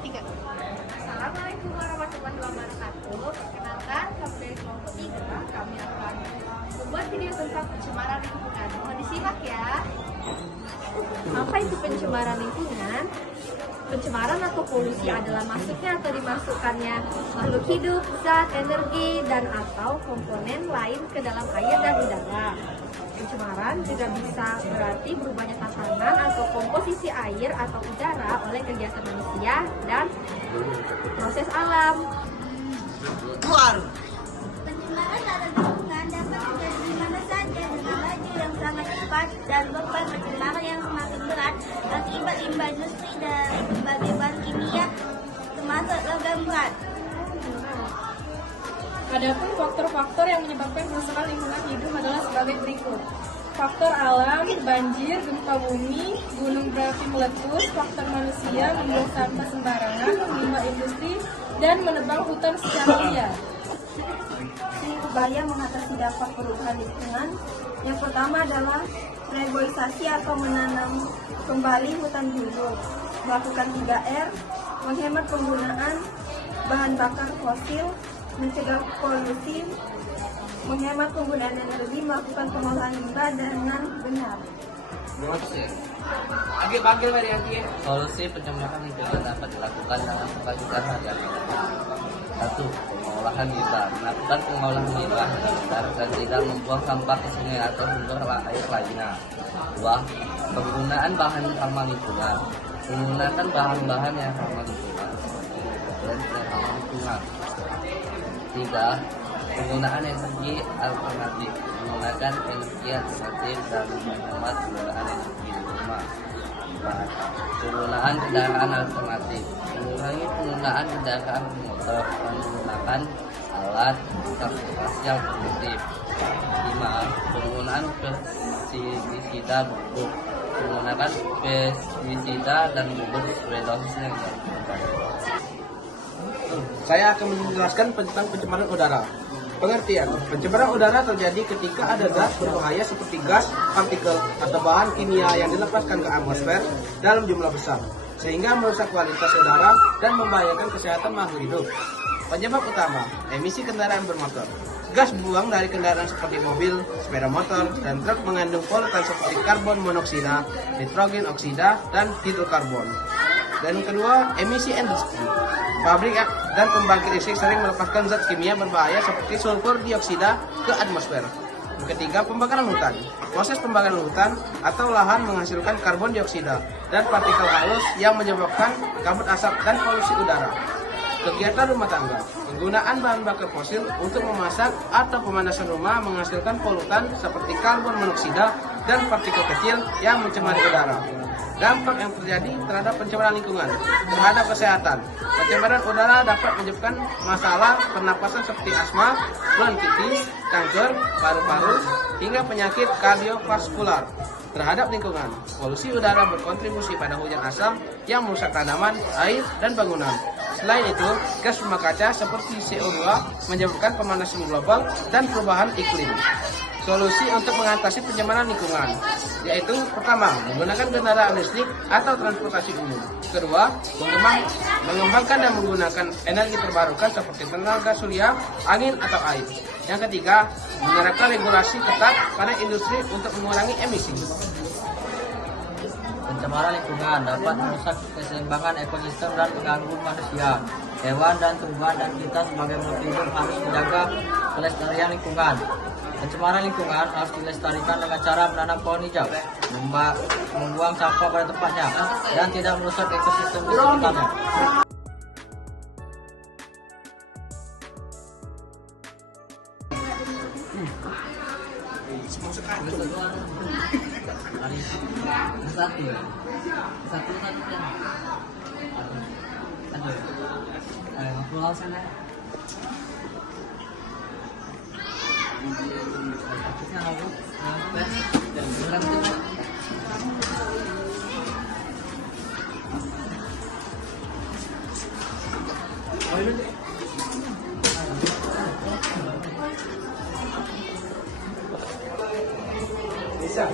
3. Assalamualaikum warahmatullahi wabarakatuh. Perkenalkan, kami dari kelompok 3. Kami akan membuat video tentang pencemaran lingkungan. Mohon disimak ya. Apa itu pencemaran lingkungan? Pencemaran atau polusi adalah masuknya atau dimasukkannya makhluk hidup, zat, energi, dan atau komponen lain ke dalam air dan udara. Pencemaran juga bisa berarti berubahnya tatanan atau komposisi air atau udara oleh kegiatan manusia dan proses alam. Pencemaran terhadap lingkungan dapat terjadi di mana saja dengan laju yang sangat cepat dan beban pencemaran yang semakin berat akibat limbah industri dan berbagai bahan kimia termasuk logam berat. Adapun faktor-faktor yang menyebabkan kerusakan lingkungan hidup adalah sebagai berikut. Faktor alam, banjir, gempa bumi, gunung berapi meletus, faktor manusia, membuang sampah sembarangan, limbah industri, dan menebang hutan secara liar. Upaya mengatasi dampak perubahan lingkungan. Yang pertama adalah reboisasi atau menanam kembali hutan gundul. Melakukan 3R, menghemat penggunaan bahan bakar fosil, mencegah polusi, menghemat penggunaan energi, melakukan pengolahan limbah dengan benar. Solusi pencemaran lingkungan dapat dilakukan dengan berbagai cara. 1. Pengolahan limbah. Melakukan pengolahan limbah dan tidak membuang sampah ke sungai atau sumber air lainnya. 2. Penggunaan bahan ramah lingkungan. Menggunakan bahan-bahan yang ramah lingkungan dan yang ramah lingkungan. 3. Penggunaan energi alternatif. Menggunakan energi alternatif dan menghemat penggunaan energi di rumah. 4. Penggunaan kendaraan alternatif. Mengurangi penggunaan kendaraan motor dan menggunakan alat transportasi alternatif. 5. Penggunaan pestisida pupuk. Menggunakan pestisida dan pupuk sesuai dosis yang ditetapkan. Saya akan menjelaskan tentang pencemaran udara. Pengertian: pencemaran udara terjadi ketika ada zat berbahaya seperti gas, partikel, atau bahan kimia yang dilepaskan ke atmosfer dalam jumlah besar, sehingga merusak kualitas udara dan membahayakan kesehatan makhluk hidup. Penyebab utama: emisi kendaraan bermotor. Gas buang dari kendaraan seperti mobil, sepeda motor, dan truk mengandung polutan seperti karbon monoksida, nitrogen oksida, dan hidrokarbon. Dan kedua, emisi industri. Pabrik dan pembangkit listrik sering melepaskan zat kimia berbahaya seperti sulfur dioksida ke atmosfer. Yang ketiga, pembakaran hutan. Proses pembakaran hutan atau lahan menghasilkan karbon dioksida dan partikel halus yang menyebabkan kabut asap dan polusi udara. Kegiatan rumah tangga. Penggunaan bahan bakar fosil untuk memasak atau pemanasan rumah menghasilkan polutan seperti karbon monoksida dan partikel kecil yang mencemari udara. Dampak yang terjadi terhadap pencemaran lingkungan terhadap kesehatan. Pencemaran udara dapat menyebabkan masalah pernapasan seperti asma, bronkitis, kanker, paru-paru, hingga penyakit kardiovaskular. Terhadap lingkungan, polusi udara berkontribusi pada hujan asam yang merusak tanaman, air, dan bangunan. Selain itu, gas rumah kaca seperti CO2 menyebabkan pemanasan global dan perubahan iklim. Solusi untuk mengatasi pencemaran lingkungan, yaitu pertama, menggunakan kendaraan listrik atau transportasi umum. Kedua, mengembangkan dan menggunakan energi terbarukan seperti tenaga surya, angin, atau air. Yang ketiga, menerapkan regulasi ketat pada industri untuk mengurangi emisi. Pencemaran lingkungan dapat merusak keseimbangan ekosistem dan mengganggu manusia, hewan dan tumbuhan, dan kita sebagai makhluk hidup harus menjaga kelestarian lingkungan. Pencemaran lingkungan harus dilestarikan dengan cara menanam pohon hijau, membuang sampah pada tempatnya, dan tidak merusak ekosistem di sekitarnya. Bisa.